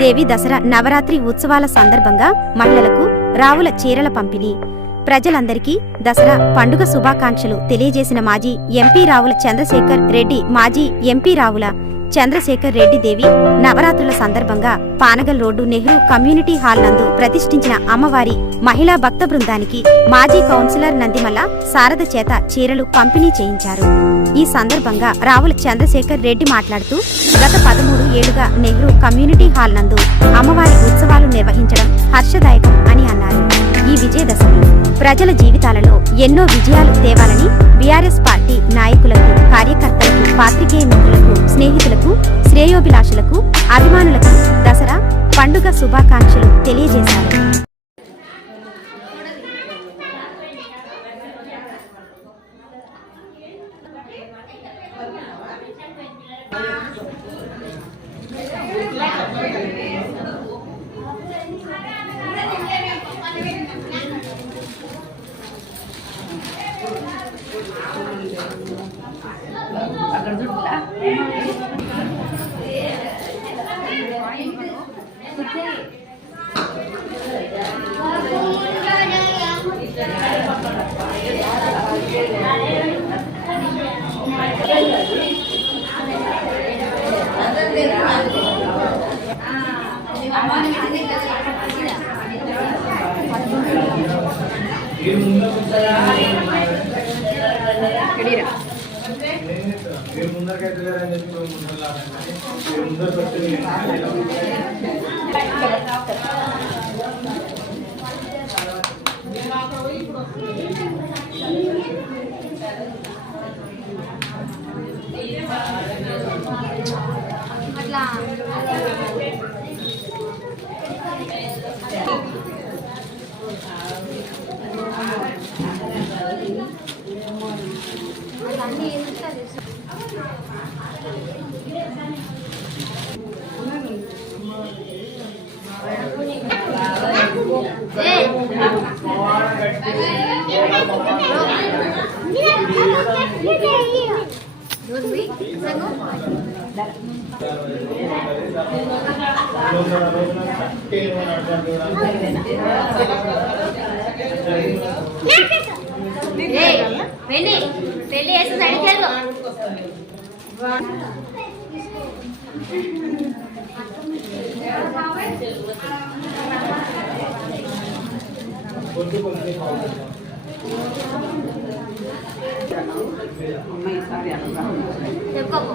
దేవి దసరా నవరాత్రి ఉత్సవాల సందర్భంగా మహిళలకు రావుల చీరల పంపిణీ. ప్రజలందరికీ దసరా పండుగ శుభాకాంక్షలు తెలియజేసిన మాజీ ఎంపీ రావుల చంద్రశేఖర్ రెడ్డి మాజీ ఎంపీ రావుల చంద్రశేఖర్ రెడ్డి దేవి నవరాత్రుల సందర్భంగా Panagal road Nehru community hall నందు ప్రతిష్ఠించిన అమ్మవారి మహిళా భక్త బృందానికి మాజీ కౌన్సిలర్ నందిమల్ల శారద చేత చీరలు పంపిణీ చేయించారు. ఈ సందర్భంగా రావుల చంద్రశేఖర్ రెడ్డి మాట్లాడుతూ గత 13 ఏళ్లుగా నెహ్రూ కమ్యూనిటీ హాల్ నందు అమ్మవారి ఉత్సవాలు నిర్వహించడం హర్షదాయకం అని అన్నారు. ఈ విజయదశమి ప్రజల జీవితాలలో ఎన్నో విజయాలు తేవాలని బీఆర్ఎస్ పార్టీ నాయకులకు, కార్యకర్తలకు, పాత్రికేయ మిత్రులకు, స్నేహితులకు, శ్రేయోభిలాషులకు, అభిమానులకు దసరా పండుగ శుభాకాంక్షలు తెలియజేశారు. అక్కడ చూడలా పెళ్లి చేసి సైడ్కెళ్ళు. చెప్పుకోకు.